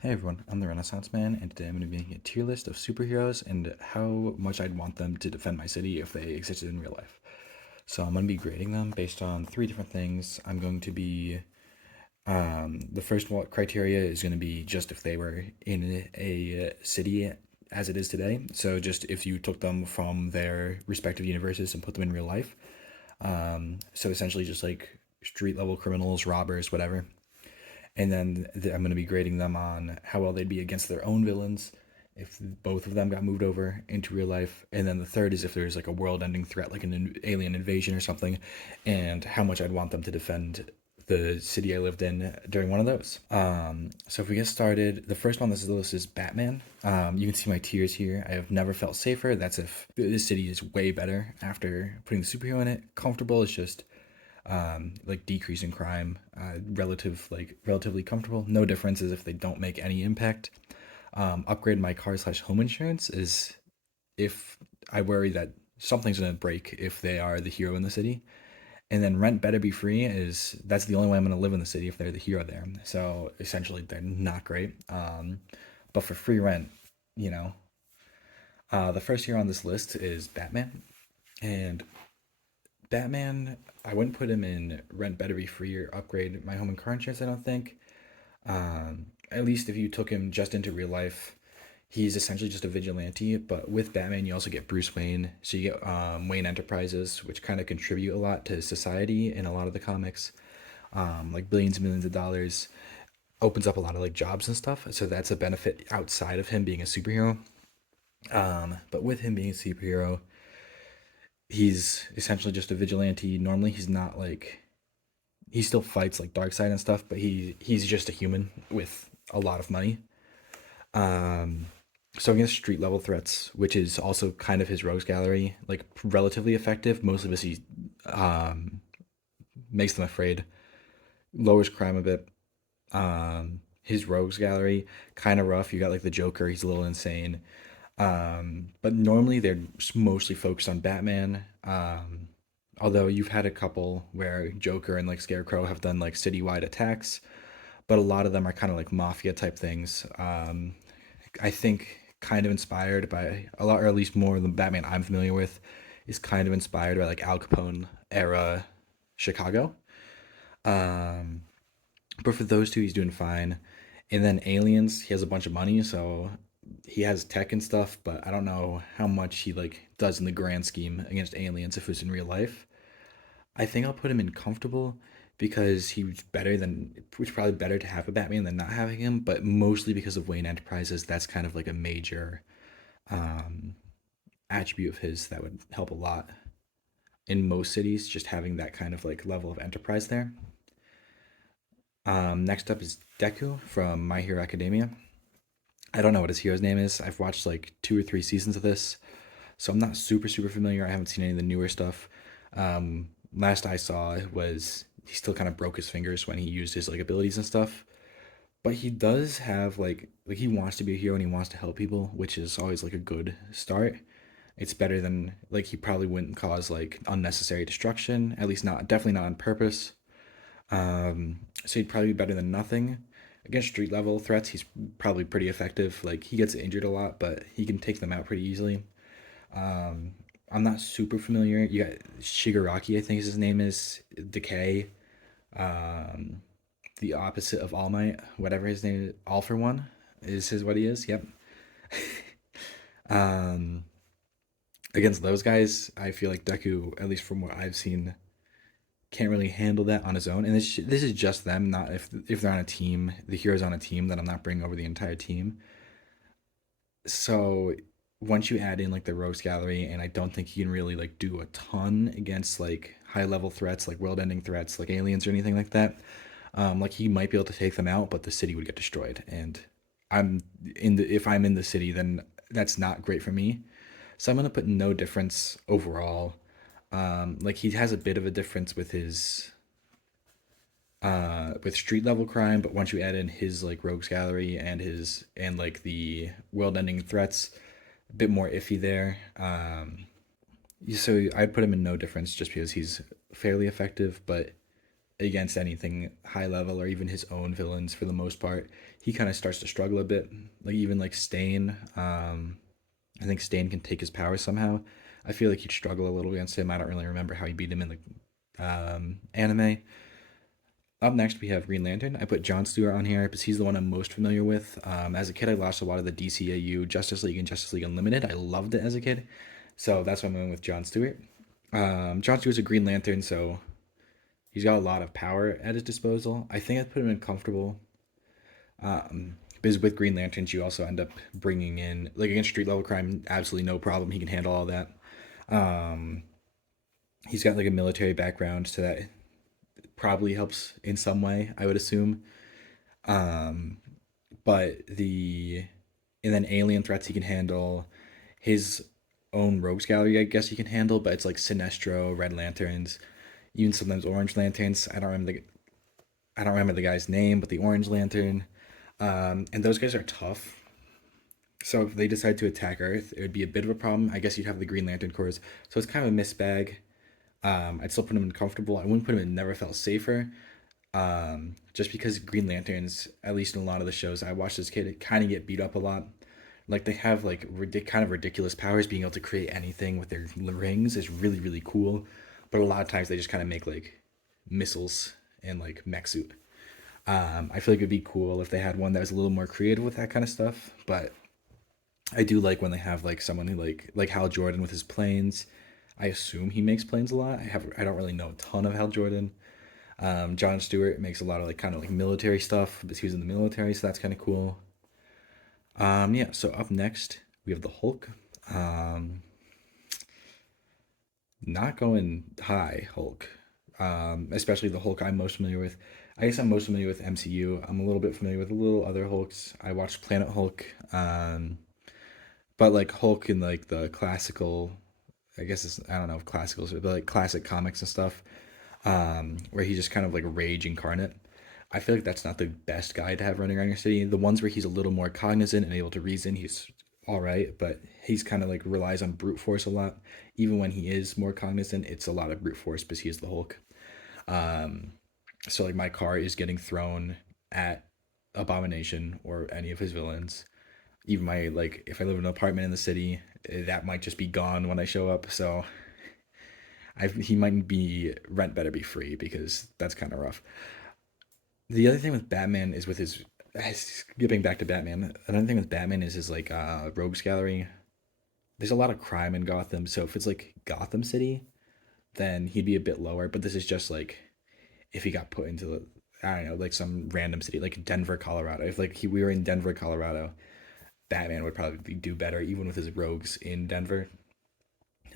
Hey everyone, I'm the Renaissance Man, and today I'm going to be making a tier list of superheroes and how much I'd want them to defend my city if they existed in real life. So I'm going to be grading them based on three different things. I'm going to be the first one criteria is going to be just if they were in a city as it is today. So just if you took them from their respective universes and put them in real life. So essentially just like street level criminals, robbers, whatever. And then I'm going to be grading them on how well they'd be against their own villains if both of them got moved over into real life. And then the third is if there's like a world-ending threat, like an alien invasion or something, and how much I'd want them to defend the city I lived in during one of those. So if we get started, the first one on this list is Batman. You can see my tiers here. I have never felt safer. That's if this city is way better after putting the superhero in it. Comfortable is just like decrease in crime, relatively comfortable. No differences if they don't make any impact. Upgrade my car/home insurance is if I worry that something's gonna break if they are the hero in the city. And then rent better be free is that's the only way I'm gonna live in the city if they're the hero there. So essentially they're not great. But for free rent, you know, the first hero on this list is Batman, and Batman, I wouldn't put him in rent better be free or upgrade my home and car insurance, I don't think. At least if you took him just into real life, he's essentially just a vigilante. But with Batman, you also get Bruce Wayne. So you get Wayne Enterprises, which kind of contribute a lot to society in a lot of the comics. Like billions and millions of dollars opens up a lot of like jobs and stuff. So that's a benefit outside of him being a superhero. But with him being a superhero, he's essentially just a vigilante. Normally, he's not like he still fights like Darkseid and stuff, but he's just a human with a lot of money. Um, so against street level threats, which is also kind of his rogues gallery, like relatively effective. Mostly because he um, makes them afraid, lowers crime a bit. His rogues gallery kind of rough. You got like the Joker, he's a little insane. But normally they're mostly focused on Batman. Although you've had a couple where Joker and like Scarecrow have done like citywide attacks, but a lot of them are kind of like mafia type things. I think kind of inspired by a lot, or at least more of the Batman I'm familiar with, is kind of inspired by like Al Capone era Chicago. Um, but for those two, he's doing fine. And then Aliens, he has a bunch of money, so he has tech and stuff, but I don't know how much he like does in the grand scheme against aliens if it was in real life. I think I'll put him in comfortable because it's probably better to have a Batman than not having him, but mostly because of Wayne Enterprises, that's kind of like a major um, attribute of his that would help a lot in most cities, just having that kind of like level of enterprise there. Next up is Deku from My Hero Academia. I don't know what his hero's name is. I've watched like 2 or 3 seasons of this, so I'm not super familiar. I haven't seen any of the newer stuff. Last I saw was he still kind of broke his fingers when he used his like abilities and stuff. But he does have like he wants to be a hero and he wants to help people, which is always like a good start. It's better than like he probably wouldn't cause like unnecessary destruction, at least not definitely not on purpose. So he'd probably be better than nothing. Against street level threats, he's probably pretty effective. Like he gets injured a lot, but he can take them out pretty easily. Um, I'm not super familiar. You got Shigaraki, I think his name is Decay. Um, the opposite of All Might, whatever his name is, All for One is his what he is. Yep. Um, Against those guys, I feel like Deku, at least from what I've seen, can't really handle that on his own. And this is just them, not if they're on a team, the hero's on a team, then I'm not bringing over the entire team. So once you add in like the rogues gallery, and I don't think he can really like do a ton against like high level threats, like world ending threats, like aliens or anything like that. Like he might be able to take them out, but the city would get destroyed. And I'm if I'm in the city, then that's not great for me. So I'm gonna put no difference overall. Like he has a bit of a difference with his with street level crime, but once you add in his like rogues gallery and his and like the world ending threats, a bit more iffy there. So I'd put him in no difference just because he's fairly effective, but against anything high level or even his own villains for the most part. He kind of starts to struggle a bit. Like even like Stain, I think Stain can take his powers somehow. I feel like he'd struggle a little against him. I don't really remember how he beat him in the anime. Up next, we have Green Lantern. I put John Stewart on here because he's the one I'm most familiar with. As a kid, I watched a lot of the DCAU, Justice League, and Justice League Unlimited. I loved it as a kid, so that's why I'm going with John Stewart. John Stewart's a Green Lantern, so he's got a lot of power at his disposal. I think I'd put him in comfortable. Because with Green Lanterns, you also end up bringing in, like against street level crime, absolutely no problem. He can handle all that. Um, he's got like a military background, so that probably helps in some way, I would assume. Um, but and then alien threats he can handle. His own rogues gallery, I guess he can handle, but it's like Sinestro, Red Lanterns, even sometimes Orange Lanterns. I don't remember the guy's name, but the Orange Lantern. And those guys are tough. So if they decide to attack Earth, it would be a bit of a problem. I guess you'd have the Green Lantern Corps. So it's kind of a mixed bag. I'd still put him in comfortable. I wouldn't put him in never felt safer. Just because Green Lanterns, at least in a lot of the shows I watched as a kid, kind of get beat up a lot. Like they have like kind of ridiculous powers. Being able to create anything with their rings is really really cool. But a lot of times they just kind of make like missiles and like mech suit. I feel like it'd be cool if they had one that was a little more creative with that kind of stuff. But I do like when they have like someone who like Hal Jordan with his planes. I assume he makes planes a lot. I don't really know a ton of Hal Jordan. John Stewart makes a lot of like kind of like military stuff because he was in the military, so that's kind of cool. Yeah. So up next we have the Hulk. Um, Not going high Hulk. Especially the Hulk I'm most familiar with. I guess I'm most familiar with MCU. I'm a little bit familiar with a little other Hulks. I watched Planet Hulk, but like Hulk in like the classical, I guess it's I don't know if classicals, but like classic comics and stuff, where he's just kind of like rage incarnate. I feel like that's not the best guy to have running around your city. The ones where he's a little more cognizant and able to reason, he's all right, but he's kind of like relies on brute force a lot. Even when he is more cognizant, it's a lot of brute force because he is the Hulk. Um, so like my car is getting thrown at Abomination or any of his villains. Even my like if I live in an apartment in the city, that might just be gone when I show up. So he might be rent better be free because that's kind of rough. The other thing with Batman is with his skipping back to Batman. Another thing with Batman is his like rogues gallery. There's a lot of crime in Gotham, so if it's like Gotham City, then he'd be a bit lower. But this is just like if he got put into I don't know like some random city like Denver, Colorado. If like we were in Denver, Colorado, Batman would probably do better even with his rogues in Denver.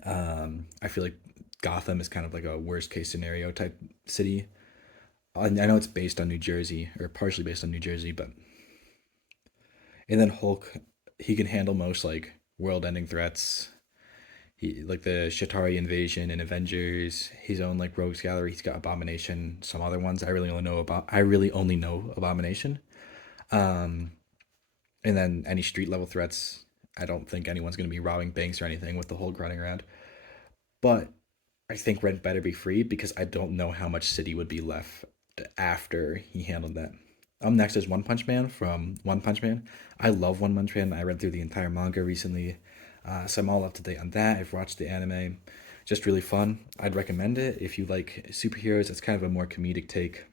I feel like Gotham is kind of like a worst case scenario type city. I know it's based on New Jersey or partially based on New Jersey, but and then Hulk, he can handle most like world-ending threats. He like the Shatari invasion and Avengers. His own like rogues gallery. He's got Abomination. Some other ones I really only know about. I really only know Abomination. Um, and then any street level threats. I don't think anyone's gonna be robbing banks or anything with the Hulk running around. But I think Red better be free because I don't know how much city would be left after he handled that. Next is One Punch Man from One Punch Man. I love One Punch Man. I read through the entire manga recently, so I'm all up to date on that. I've watched the anime, just really fun. I'd recommend it if you like superheroes. It's kind of a more comedic take.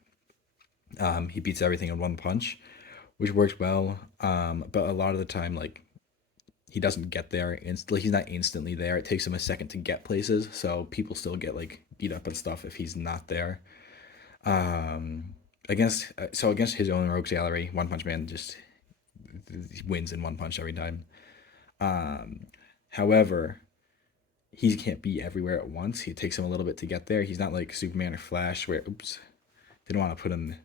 He beats everything in one punch, which works well. But a lot of the time, like he doesn't get there instantly. He's not instantly there. It takes him a second to get places, so people still get like beat up and stuff if he's not there. Um, against his own rogues gallery, One Punch Man just wins in one punch every time. Um, However, he can't be everywhere at once. It takes him a little bit to get there. He's not like Superman or Flash, where oops, didn't want to put him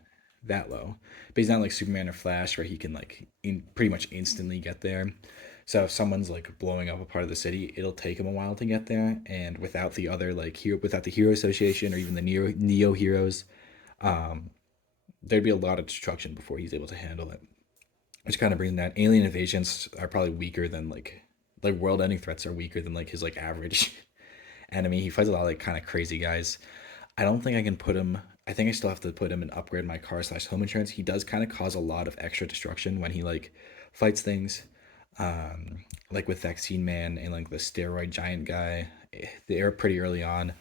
that low. But he's not like Superman or Flash, where he can like pretty much instantly get there. So if someone's like blowing up a part of the city, it'll take him a while to get there. And without the other like without the Hero Association or even the Neo Heroes, um, there'd be a lot of destruction before he's able to handle it. Which kind of brings that alien invasions are probably weaker than like world ending threats are weaker than like his like average enemy. He fights a lot of like kind of crazy guys. I don't think I can put him I think I still have to put him and upgrade my car slash home insurance. He does kind of cause a lot of extra destruction when he like fights things, like with Vaccine Man and like the steroid giant guy. They are pretty early on.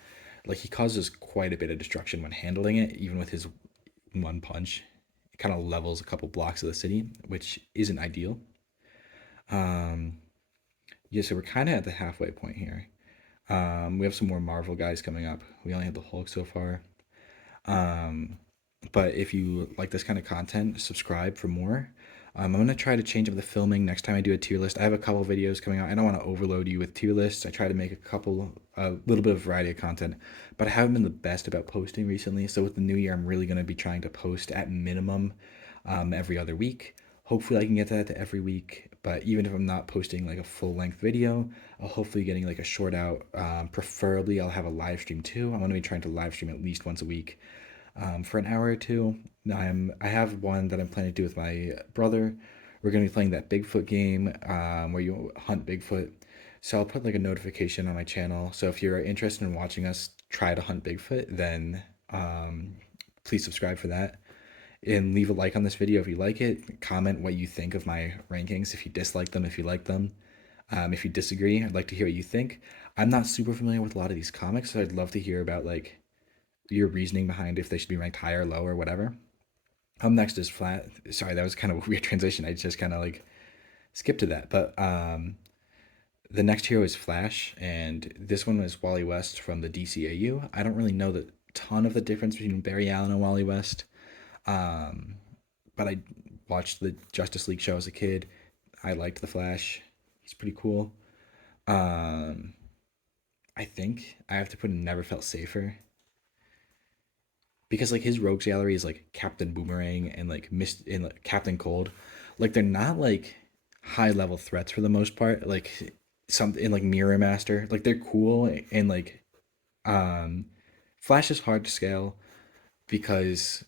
Like he causes quite a bit of destruction when handling it, even with his one punch. It kind of levels a couple blocks of the city, which isn't ideal. Um, yeah, so we're kind of at the halfway point here. We have some more Marvel guys coming up. We only have the Hulk so far. Um, but if you like this kind of content, subscribe for more. I'm gonna try to change up the filming next time I do a tier list. I have a couple videos coming out. I don't want to overload you with tier lists. I try to make a little bit of variety of content, but I haven't been the best about posting recently. So with the new year, I'm really gonna be trying to post at minimum every other week. Hopefully, I can get that to every week. But even if I'm not posting like a full length video, I'll hopefully getting like a short out. Preferably, I'll have a live stream too. I'm gonna be trying to live stream at least once a week for an hour or two. I have one that I'm planning to do with my brother. We're gonna be playing that Bigfoot game where you hunt Bigfoot. So I'll put like a notification on my channel. So if you're interested in watching us try to hunt Bigfoot, then please subscribe for that. And leave a like on this video if you like it. Comment what you think of my rankings, if you dislike them, if you like them. If you disagree, I'd like to hear what you think. I'm not super familiar with a lot of these comics, so I'd love to hear about like your reasoning behind if they should be ranked higher, or lower, or whatever. Up next is Flat. Sorry, that was kind of a weird transition. I just kind of like skipped to that. But the next hero is Flash, and this one is Wally West from the DCAU. I don't really know the ton of the difference between Barry Allen and Wally West, um, but I watched the Justice League show as a kid. I liked the Flash. He's pretty cool. Um, I think I have to put in Never Felt Safer because like his rogues gallery is like Captain Boomerang and like Mist and like, Captain Cold, like they're not like high level threats for the most part. Like some in like Mirror Master, like they're cool and like um, Flash is hard to scale because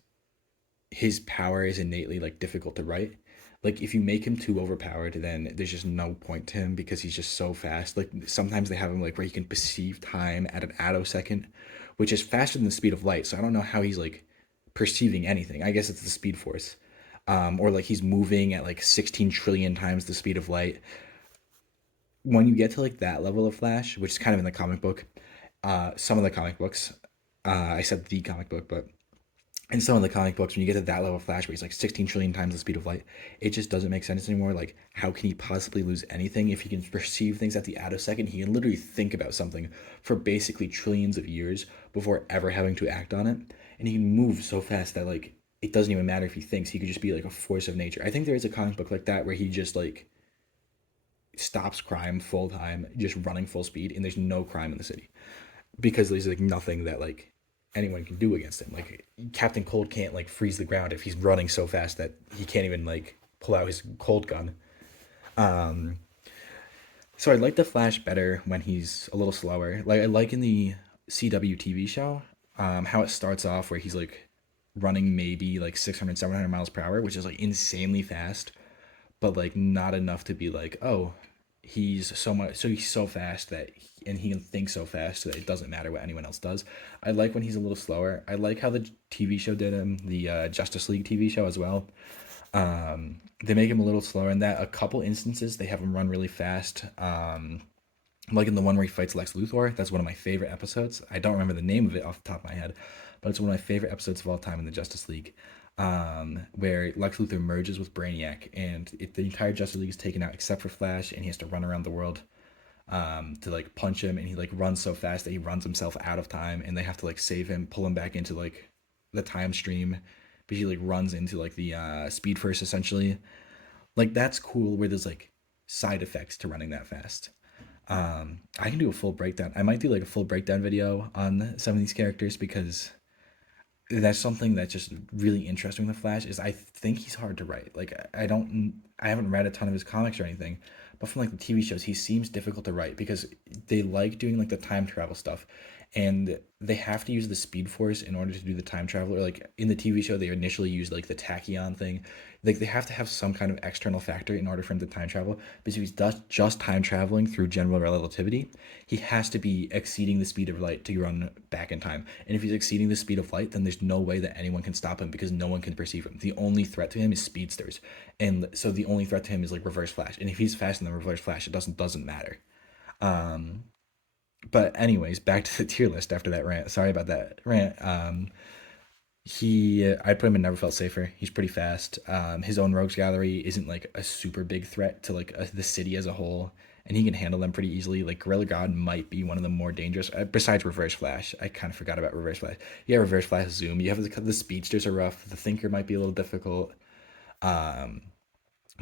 his power is innately like difficult to write. Like if you make him too overpowered, then there's just no point to him because he's just so fast. Like sometimes they have him like where he can perceive time at an attosecond, which is faster than the speed of light. So I don't know how he's like perceiving anything. I guess it's the speed force. Or like he's moving at like 16 trillion times the speed of light. When you get to like that level of Flash, which is kind of in the comic book, some of the comic books, I said the comic book, but in some of the comic books, when you get to that level of Flash where he's like 16 trillion times the speed of light, it just doesn't make sense anymore. Like, how can he possibly lose anything if he can perceive things at the attosecond? He can literally think about something for basically trillions of years before ever having to act on it. And he can move so fast that, like, it doesn't even matter if he thinks. He could just be like a force of nature. I think there is a comic book like that where he just, like, stops crime full time, just running full speed, and there's no crime in the city because there's like nothing that like anyone can do against him. Like Captain Cold can't like freeze the ground if he's running so fast that he can't even like pull out his cold gun. Um, so I like the Flash better when he's a little slower. Like I like in the CW TV show, how it starts off where he's like running maybe like 600, 700 miles per hour, which is like insanely fast, but like not enough to be like, oh, he's so fast that and he can think so fast that it doesn't matter what anyone else does. I like when he's a little slower. I like how the TV show did him, the Justice League TV show as well. They make him a little slower in that. A couple instances they have him run really fast. Like in the one where he fights Lex Luthor. That's one of my favorite episodes. I don't remember the name of it off the top of my head, but it's one of my favorite episodes of all time in the Justice League, where Lex Luthor merges with Brainiac, and the entire Justice League is taken out except for Flash, and he has to run around the world to like punch him, and he like runs so fast that he runs himself out of time, and they have to like save him, pull him back into like the time stream, but he like runs into like the Speed Force essentially. Like that's cool where there's like side effects to running that fast. I can do a full breakdown. I might do like a full breakdown video on some of these characters because that's something that's just really interesting with Flash is I think he's hard to write. Like I haven't read a ton of his comics or anything, but from like the TV shows, he seems difficult to write because they like doing like the time travel stuff, and they have to use the Speed Force in order to do the time travel. Or like in the TV show, they initially used like the tachyon thing. Like they have to have some kind of external factor in order for him to time travel. Because if he's just time traveling through general relativity, he has to be exceeding the speed of light to run back in time. And if he's exceeding the speed of light, then there's no way that anyone can stop him because no one can perceive him. The only threat to him is speedsters, and so the only threat to him is like Reverse Flash. And if he's faster than Reverse Flash, it doesn't matter. Um, but anyways, back to the tier list after that rant. Sorry about that rant. I put him in Never Felt Safer. He's pretty fast. His own rogues gallery isn't like a super big threat to like the city as a whole, and he can handle them pretty easily. Like Gorilla God might be one of the more dangerous. Besides Reverse Flash, I kind of forgot about Reverse Flash. Yeah, Reverse Flash Zoom. You have the speedsters are rough. The Thinker might be a little difficult. Um,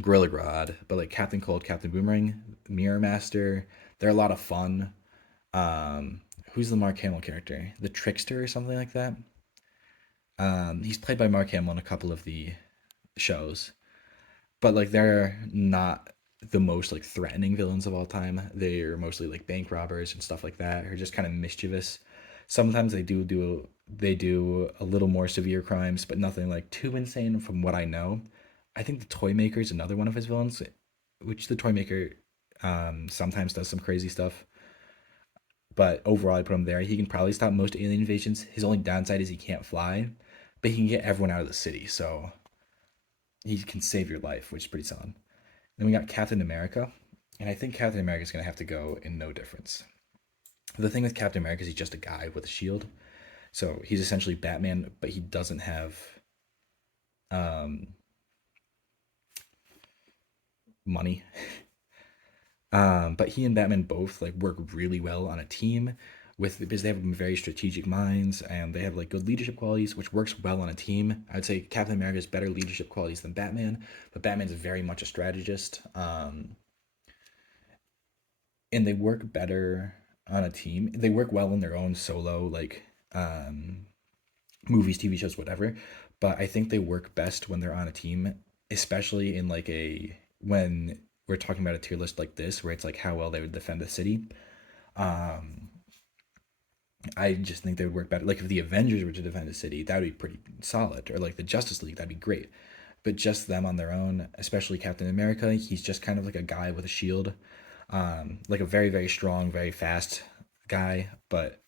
Gorilla God, but like Captain Cold, Captain Boomerang, Mirror Master, they're a lot of fun. Who's the Mark Hamill character? The Trickster or something like that. He's played by Mark Hamill in a couple of the shows, but like they're not the most like threatening villains of all time. They're mostly like bank robbers and stuff like that, or just kind of mischievous. Sometimes they do a little more severe crimes, but nothing like too insane from what I know. I think the Toy Maker is another one of his villains, which the Toy Maker sometimes does some crazy stuff. But overall, I put him there. He can probably stop most alien invasions. His only downside is he can't fly, but he can get everyone out of the city, so he can save your life, which is pretty solid. Then we got Captain America, and I think Captain America is gonna have to go in no difference. The thing with Captain America is he's just a guy with a shield, so he's essentially Batman, but he doesn't have um, money. But he and Batman both like work really well on a team with because they have very strategic minds and they have like good leadership qualities, which works well on a team. I'd say Captain America has better leadership qualities than Batman, but Batman's very much a strategist. And they work better on a team. They work well in their own solo like um, movies, TV shows, whatever. But I think they work best when they're on a team, especially in like a when we're talking about a tier list like this, where it's like how well they would defend the city. Um, I just think they would work better. Like if the Avengers were to defend the city, that would be pretty solid. Or like the Justice League, that'd be great. But just them on their own, especially Captain America, he's just kind of like a guy with a shield, like a very strong, very fast guy. But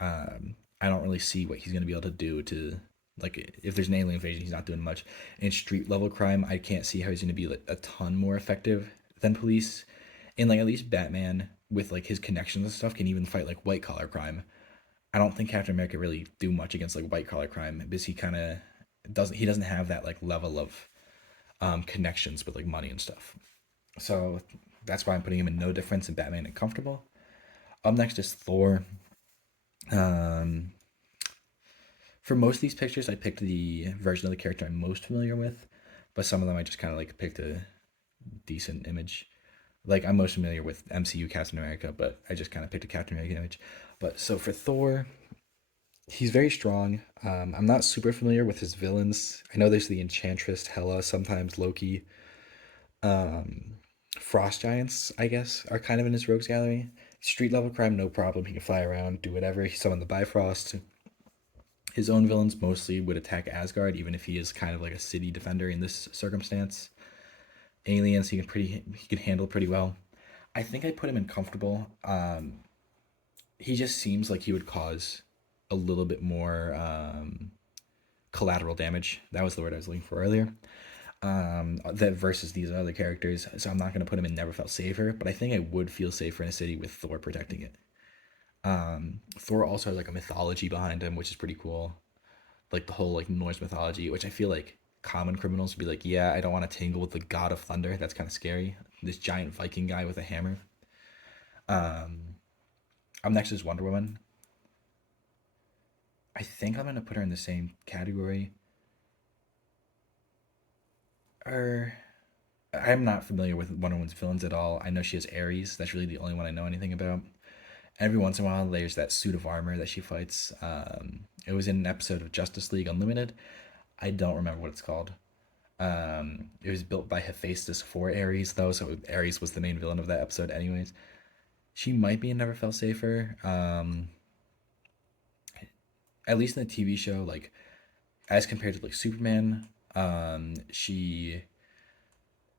I don't really see what he's gonna be able to do to like if there's an alien invasion, he's not doing much. In street level crime, I can't see how he's gonna be like a ton more effective than police. And like at least Batman with like his connections and stuff can even fight like white collar crime. I don't think Captain America really do much against like white collar crime because he doesn't have that like level of connections with like money and stuff. So that's why I'm putting him in no difference in Batman and comfortable. Up next is Thor. Um, for most of these pictures, I picked the version of the character I'm most familiar with, but some of them I just kind of like picked a decent image. Like I'm most familiar with MCU Captain America, but I just kind of picked a Captain America image. But so for Thor, he's very strong. I'm not super familiar with his villains. I know there's the Enchantress, Hela, sometimes Loki. Um, Frost Giants, I guess, are kind of in his rogues gallery. Street level crime, no problem. He can fly around, do whatever. He's summoned the Bifrost. His own villains mostly would attack Asgard, even if he is kind of like a city defender in this circumstance. Aliens, he can handle pretty well. I think I put him in comfortable. He just seems like he would cause a little bit more collateral damage. That was the word I was looking for earlier. That versus these other characters. So I'm not gonna put him in Never Felt Safer, but I think I would feel safer in a city with Thor protecting it. Thor also has like a mythology behind him, which is pretty cool. Like the whole like Norse mythology, which I feel like common criminals would be like, yeah, I don't want to tangle with the god of thunder. That's kind of scary. This giant Viking guy with a hammer. Um, Up next is Wonder Woman. I think I'm gonna put her in the same category. Or I'm not familiar with Wonder Woman's villains at all. I know she has Ares. That's really the only one I know anything about. Every once in a while, there's that suit of armor that she fights. It was in an episode of Justice League Unlimited. I don't remember what it's called. It was built by Hephaestus for Ares, though, so Ares was the main villain of that episode, anyways. She might be in Never Felt Safer. At least in the TV show, like as compared to like Superman, she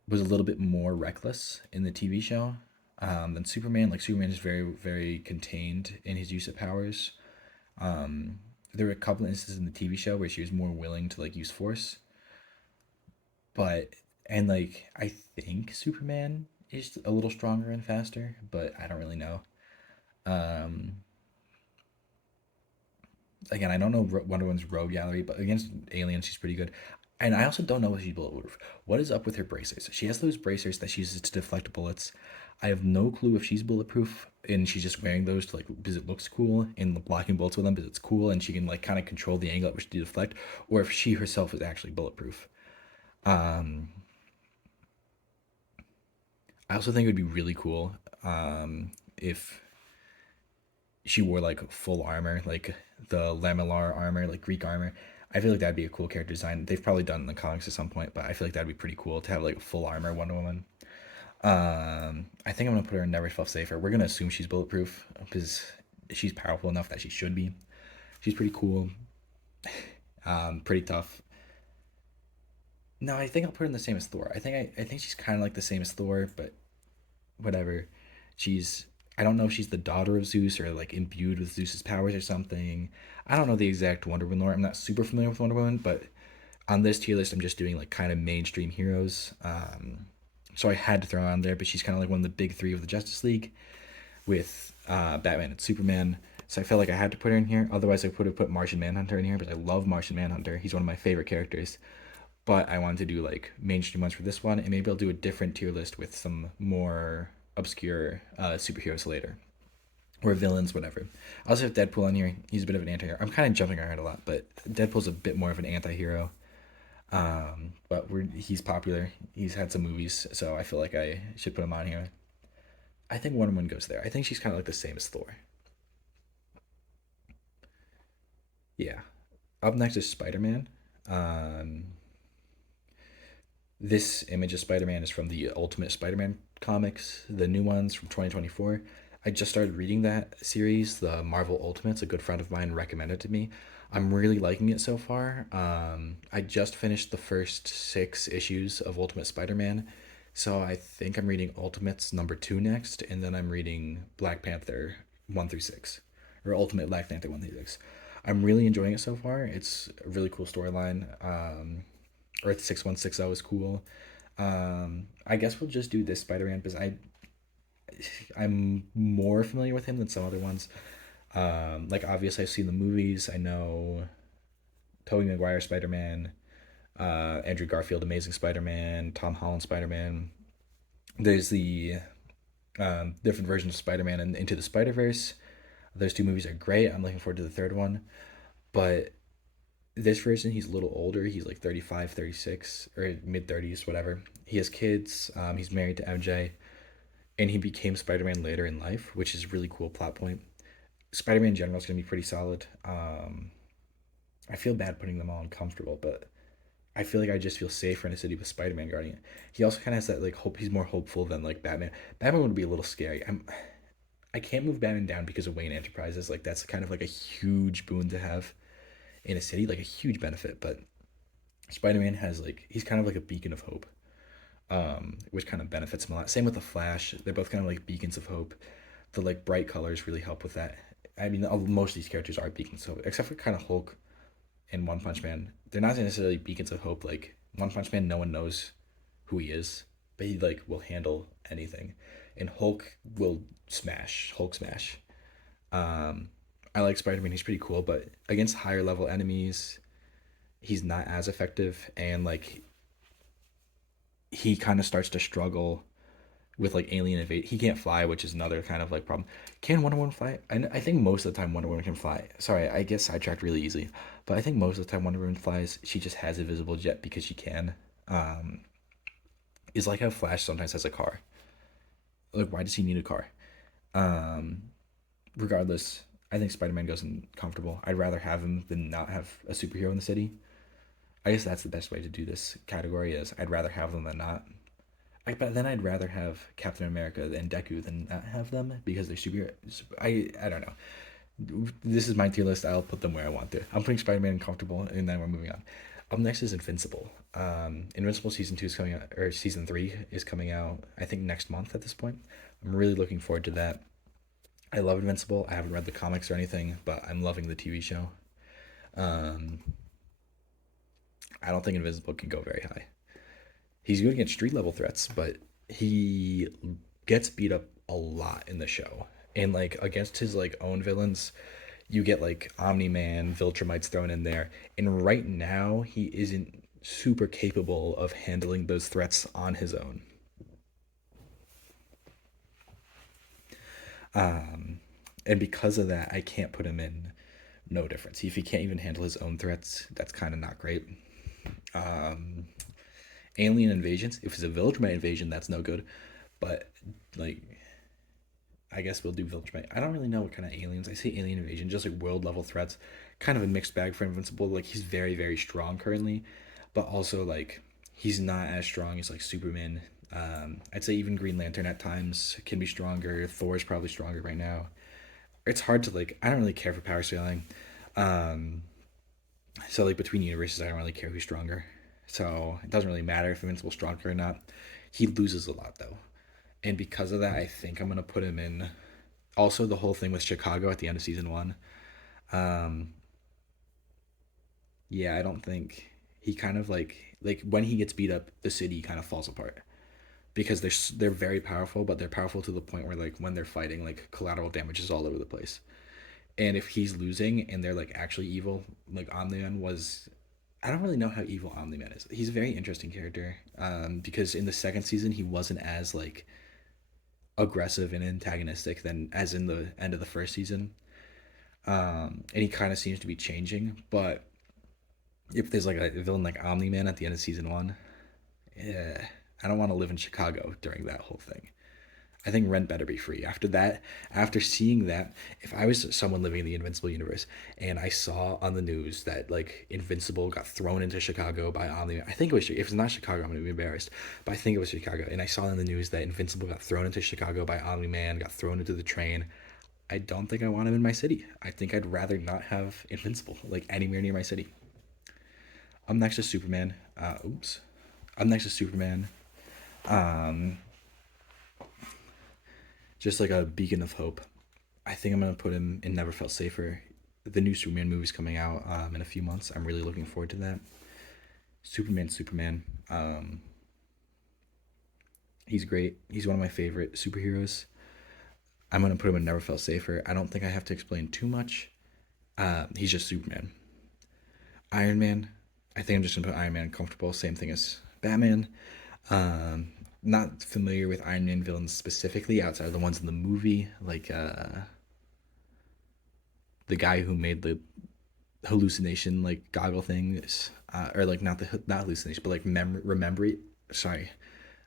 was a little bit more reckless in the TV show than Superman. Like Superman is very very contained in his use of powers. There were a couple of instances in the TV show where she was more willing to like use force, but and like I think Superman is a little stronger and faster, but I don't really know. Um, Again, I don't know Wonder Woman's rogue gallery, but against aliens, she's pretty good. And I also don't know if she's bulletproof. What is up with her bracers? She has those bracers that she uses to deflect bullets. I have no clue if she's bulletproof and she's just wearing those to like because it looks cool and blocking bullets with them because it's cool and she can like kind of control the angle at which to deflect, or if she herself is actually bulletproof. Um, I also think it would be really cool if she wore like full armor, like the lamellar armor, like Greek armor. I feel like that'd be a cool character design. They've probably done it in the comics at some point, but I feel like that'd be pretty cool to have like full armor Wonder Woman. I think I'm gonna put her in Never Felt Safer. We're gonna assume she's bulletproof because she's powerful enough that she should be. She's pretty cool, pretty tough. No, I think I'll put her in the same as Thor. I think she's kind of like the same as Thor, but whatever. She's I don't know if she's the daughter of Zeus or like imbued with Zeus's powers or something. I don't know the exact Wonder Woman lore. I'm not super familiar with Wonder Woman, but on this tier list, I'm just doing like kind of mainstream heroes. So I had to throw her on there, but she's kind of like one of the big three of the Justice League with Batman and Superman. So I felt like I had to put her in here. Otherwise, I would have put Martian Manhunter in here, but I love Martian Manhunter. He's one of my favorite characters. But I wanted to do like mainstream ones for this one, and maybe I'll do a different tier list with some more obscure superheroes later or villains, whatever. I also have Deadpool on here. He's a bit of an anti-hero. I'm kind of jumping around a lot, but Deadpool's a bit more of an anti-hero. But he's popular. He's had some movies, so I feel like I should put him on here. I think Wonder Woman goes there. I think she's kind of like the same as Thor. Yeah. Up next is Spider Man. Um, This image of Spider Man is from the Ultimate Spider Man comics, the new ones from 2024. I just started reading that series, the Marvel Ultimates. A good friend of mine recommended it to me. I'm really liking it so far. I just finished the first 6 issues of Ultimate Spider Man, so I think I'm reading Ultimates number 2 next, and then I'm reading Black Panther 1 through 6, or Ultimate Black Panther 1 through 6. I'm really enjoying it so far. It's a really cool storyline. Earth 616 is cool. I guess we'll just do this Spider-Man because I'm more familiar with him than some other ones. Like obviously I've seen the movies. I know Tobey Maguire Spider-Man, Andrew Garfield Amazing Spider-Man, Tom Holland Spider-Man. There's the different versions of Spider-Man and Into the Spider-Verse. Those 2 movies are great. I'm looking forward to the third one. But this version, he's a little older. He's like 35, 36, or mid 30s, whatever. He has kids. He's married to MJ, and he became Spider Man later in life, which is a really cool plot point. Spider Man in general is going to be pretty solid. I feel bad putting them all uncomfortable, but I feel like I just feel safer in a city with Spider Man guarding it. He also kind of has that like hope. He's more hopeful than like Batman. Batman would be a little scary. I can't move Batman down because of Wayne Enterprises. Like that's kind of like a huge boon to have in a city, like a huge benefit. But Spider Man has like he's kind of like a beacon of hope, which kind of benefits him a lot. Same with the Flash; they're both kind of like beacons of hope. The like bright colors really help with that. I mean, most of these characters are beacons of hope, except for kind of Hulk and One Punch Man. They're not necessarily beacons of hope. Like One Punch Man, no one knows who he is, but he like will handle anything, and Hulk will smash. Hulk smash. Um, I like Spider Man. He's pretty cool, but against higher level enemies, he's not as effective, and like he kind of starts to struggle with like alien invade. He can't fly, which is another kind of like problem. Can Wonder Woman fly? I think most of the time Wonder Woman can fly. Sorry, I get sidetracked really easily, but I think most of the time Wonder Woman flies. She just has a visible jet because she can. Um, is like how Flash sometimes has a car. Like, why does he need a car? Um, Regardless, I think Spider Man goes in comfortable. I'd rather have him than not have a superhero in the city. I guess that's the best way to do this category is I'd rather have them than not. But then I'd rather have Captain America and Deku than not have them because they're super. I don't know. This is my tier list. I'll put them where I want to. I'm putting Spider Man comfortable, and then we're moving on. Up next is Invincible. Invincible season 2 is coming out, or season 3 is coming out. I think next month at this point. I'm really looking forward to that. I love Invincible. I haven't read the comics or anything, but I'm loving the TV show. Um, I don't think Invincible can go very high. He's good against street level threats, but he gets beat up a lot in the show. And like against his like own villains, you get like Omni Man, Viltrumites thrown in there. And right now, he isn't super capable of handling those threats on his own. And because of that, I can't put him in no difference. If he can't even handle his own threats, that's kind of not great. Alien invasions, if it's a Viltrumite invasion, that's no good. But like, I guess we'll do Viltrumite. I don't really know what kind of aliens. I say alien invasion, just like world level threats. Kind of a mixed bag for Invincible. Like he's very very strong currently, but also like he's not as strong as like Superman. I'd say even Green Lantern at times can be stronger. Thor's probably stronger right now. It's hard to like. I don't really care for power scaling. Um, so like between universes, I don't really care who's stronger. So it doesn't really matter if Invincible's stronger or not. He loses a lot though, and because of that, I think I'm gonna put him in. Also, the whole thing with Chicago at the end of season 1. Um, yeah, I don't think he kind of like when he gets beat up, the city kind of falls apart because they're very powerful, but they're powerful to the point where like when they're fighting, like collateral damage is all over the place. And if he's losing and they're like actually evil, like Omni-Man was, I don't really know how evil Omni-Man is. He's a very interesting character because in the second season he wasn't as like aggressive and antagonistic than as in the end of the first season. And he kind of seems to be changing. But if there's like a villain like Omni Man at the end of season 1, yeah, I don't want to live in Chicago during that whole thing. I think rent better be free. After that, after seeing that, if I was someone living in the Invincible universe and I saw on the news that like Invincible got thrown into Chicago by Omni, I think it was if it's not Chicago, I'm gonna be embarrassed, but I think it was Chicago. And I saw in the news that Invincible got thrown into Chicago by Omni Man, got thrown into the train. I don't think I want him in my city. I think I'd rather not have Invincible like anywhere near my city. I'm next to Superman. Oops. I'm next to Superman. Um, just like a beacon of hope. I think I'm gonna put him in Never Felt Safer. The new Superman movie's coming out in a few months. I'm really looking forward to that. Superman. He's great. He's one of my favorite superheroes. I'm gonna put him in Never Felt Safer. I don't think I have to explain too much. He's just Superman. Iron Man. I think I'm just gonna put Iron Man comfortable. Same thing as Batman. Um, Not familiar with Iron Man villains specifically outside of the ones in the movie, like the guy who made the hallucination like goggle things, or like not hallucination, but like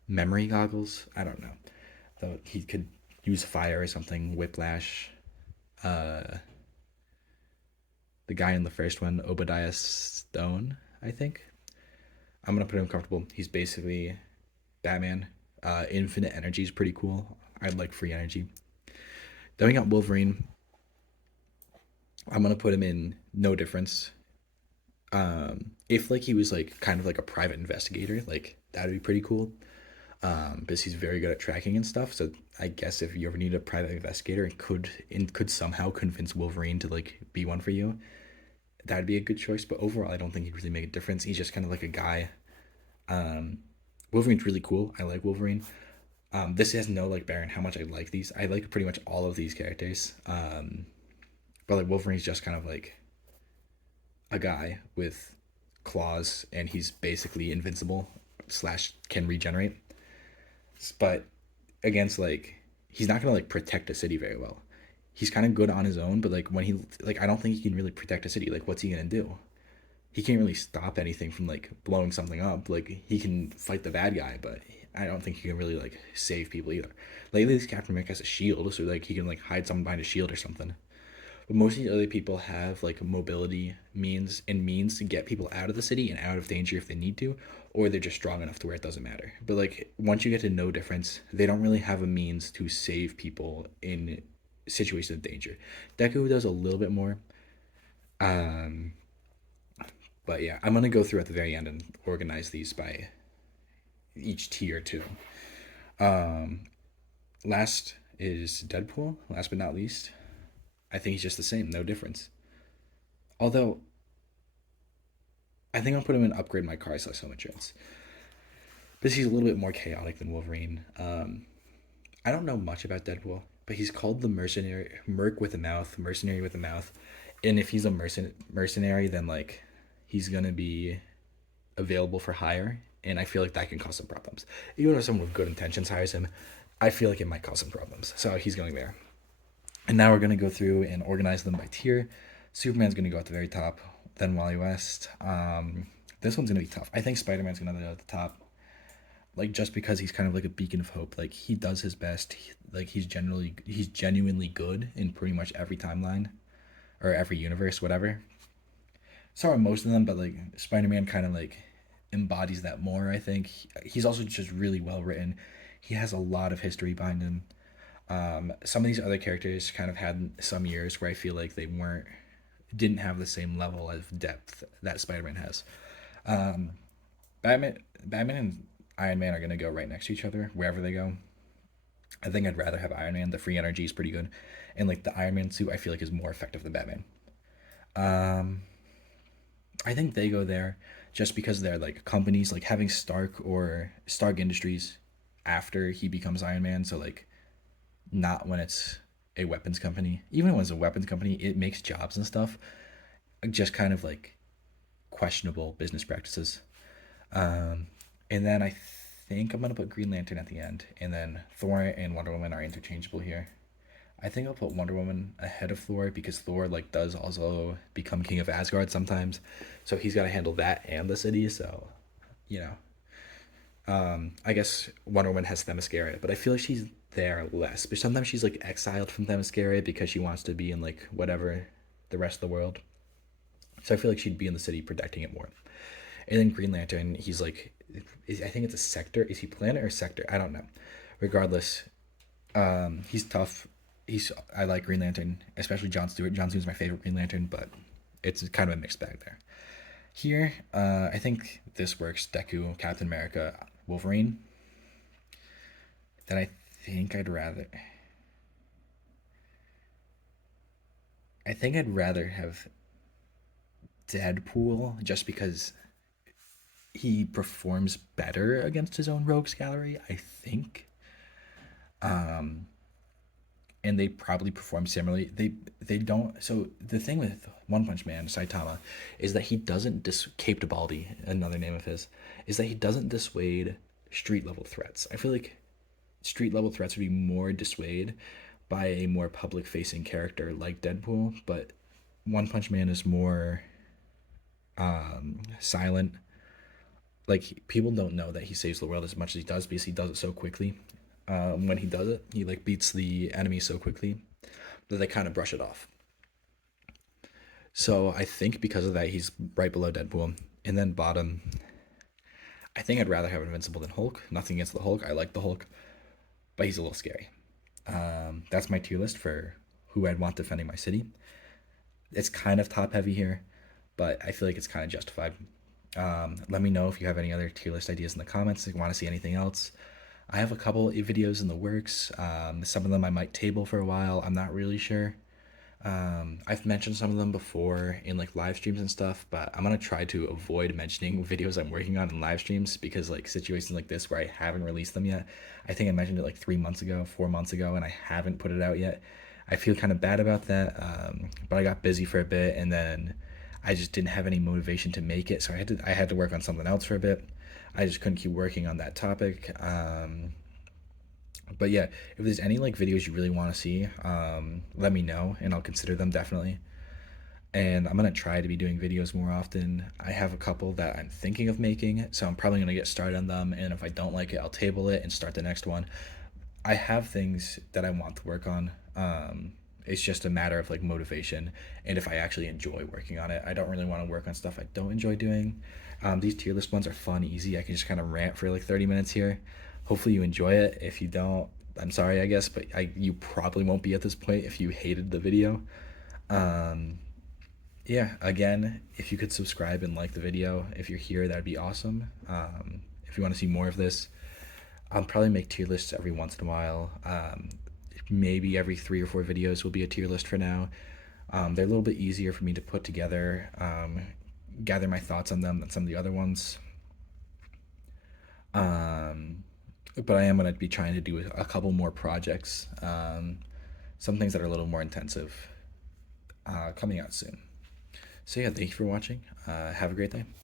memory goggles. I don't know. Though he could use fire or something. Whiplash. Uh, the guy in the first one, Obadiah Stone, I think. I'm gonna put him comfortable. He's basically Batman. Infinite energy is pretty cool. I'd like free energy. Then we got Wolverine. I'm gonna put him in no difference. If like he was like kind of like a private investigator, like that'd be pretty cool. Because he's very good at tracking and stuff. So I guess if you ever need a private investigator and could somehow convince Wolverine to like be one for you, that'd be a good choice. But overall, I don't think he'd really make a difference. He's just kind of like a guy. Um, Wolverine's really cool. I like Wolverine. This has no like bearing how much I like these. I like pretty much all of these characters. But like Wolverine's just kind of like a guy with claws, and he's basically invincible slash can regenerate. But against like he's not gonna like protect a city very well. He's kind of good on his own, but like when he like I don't think he can really protect a city. Like what's he gonna do? He can't really stop anything from like blowing something up. Like he can fight the bad guy, but I don't think he can really like save people either. Like at least Captain America has a shield, so like he can like hide someone behind a shield or something. But most of the other people have like mobility means to get people out of the city and out of danger if they need to, or they're just strong enough to where it doesn't matter. But like once you get to no difference, they don't really have a means to save people in situations of danger. Deku does a little bit more. Um, but yeah, I'm gonna go through at the very end and organize these by each tier too. Um, Last is Deadpool. Last but not least, I think he's just the same, no difference. Although I think I'll put him in upgrade my car slash home insurance because he's a little bit more chaotic than Wolverine. I don't know much about Deadpool, but he's called the mercenary, merc with a mouth, mercenary with a mouth. And if he's a mercenary, then like he's gonna be available for hire, and I feel like that can cause some problems. Even if someone with good intentions hires him, I feel like it might cause some problems. So he's going there. And now we're gonna go through and organize them by tier. Superman's gonna go at the very top, then Wally West. This one's gonna be tough. I think Spider-Man's gonna go at the top, like just because he's kind of like a beacon of hope. Like he does his best. Like he's genuinely good in pretty much every timeline or every universe, whatever. So are most of them, but like Spider-Man kind of like embodies that more. I think he's also just really well written. He has a lot of history behind him. Some of these other characters kind of had some years where I feel like they didn't have the same level of depth that Spider-Man has. Um, Batman and Iron Man are gonna go right next to each other wherever they go. I think I'd rather have Iron Man. The free energy is pretty good, and like the Iron Man suit, I feel like is more effective than Batman. Um, I think they go there just because they're like companies, like having Stark Industries after he becomes Iron Man. So like not when it's a weapons company. Even when it's a weapons company, it makes jobs and stuff just kind of like questionable business practices. Um, and then I think I'm gonna put Green Lantern at the end, and then Thor and Wonder Woman are interchangeable here. I think I'll put Wonder Woman ahead of Thor because Thor like does also become king of Asgard sometimes, so he's got to handle that and the city. So you know, I guess Wonder Woman has Themyscira, but I feel like she's there less. But sometimes she's like exiled from Themyscira because she wants to be in like whatever the rest of the world. So I feel like she'd be in the city protecting it more. And then Green Lantern, he's like, I think it's a sector. Is he planet or sector? I don't know. Regardless, he's tough. I like Green Lantern, especially John Stewart. John Stewart's my favorite Green Lantern, but it's kind of a mixed bag there. Here, I think this works. Deku, Captain America, Wolverine. Then I think I'd rather. I think I'd rather have Deadpool just because he performs better against his own rogues gallery. I think. Um, and they probably perform similarly. They don't. So the thing with One Punch Man, Saitama, is that he doesn't Cape to Baldy, another name of his, is that he doesn't dissuade street level threats. I feel like street level threats would be more dissuaded by a more public facing character like Deadpool, but One Punch Man is more silent. Like people don't know that he saves the world as much as he does because he does it so quickly. When he does it, he like beats the enemy so quickly that they kind of brush it off. So I think because of that, he's right below Deadpool. And then bottom, I think I'd rather have Invincible than Hulk. Nothing against the Hulk. I like the Hulk, but he's a little scary. That's my tier list for who I'd want defending my city. It's kind of top heavy here, but I feel like it's kind of justified. Let me know if you have any other tier list ideas in the comments. If you want to see anything else. I have a couple of videos in the works. Some of them I might table for a while. I'm not really sure. I've mentioned some of them before in like live streams and stuff, but I'm gonna try to avoid mentioning videos I'm working on in live streams because like situations like this where I haven't released them yet. I think I mentioned it like 3 months ago, 4 months ago, and I haven't put it out yet. I feel kind of bad about that, but I got busy for a bit and then I just didn't have any motivation to make it, so I had to work on something else for a bit. I just couldn't keep working on that topic. But yeah, if there's any like videos you really want to see, let me know and I'll consider them definitely. And I'm gonna try to be doing videos more often. I have a couple that I'm thinking of making, so I'm probably gonna get started on them. And if I don't like it, I'll table it and start the next one. I have things that I want to work on. It's just a matter of like motivation and if I actually enjoy working on it. I don't really want to work on stuff I don't enjoy doing. These tier list ones are fun, easy. I can just kind of rant for like 30 minutes here. Hopefully you enjoy it. If you don't, I'm sorry, I guess, but you probably won't be at this point if you hated the video. Um, yeah, again, if you could subscribe and like the video, if you're here, that'd be awesome. If you want to see more of this, I'll probably make tier lists every once in a while. Maybe every 3 or 4 videos will be a tier list for now. They're a little bit easier for me to put together, gather my thoughts on them than some of the other ones. Um, but I am going to be trying to do a couple more projects, some things that are a little more intensive, coming out soon. So yeah, thank you for watching. Have a great day.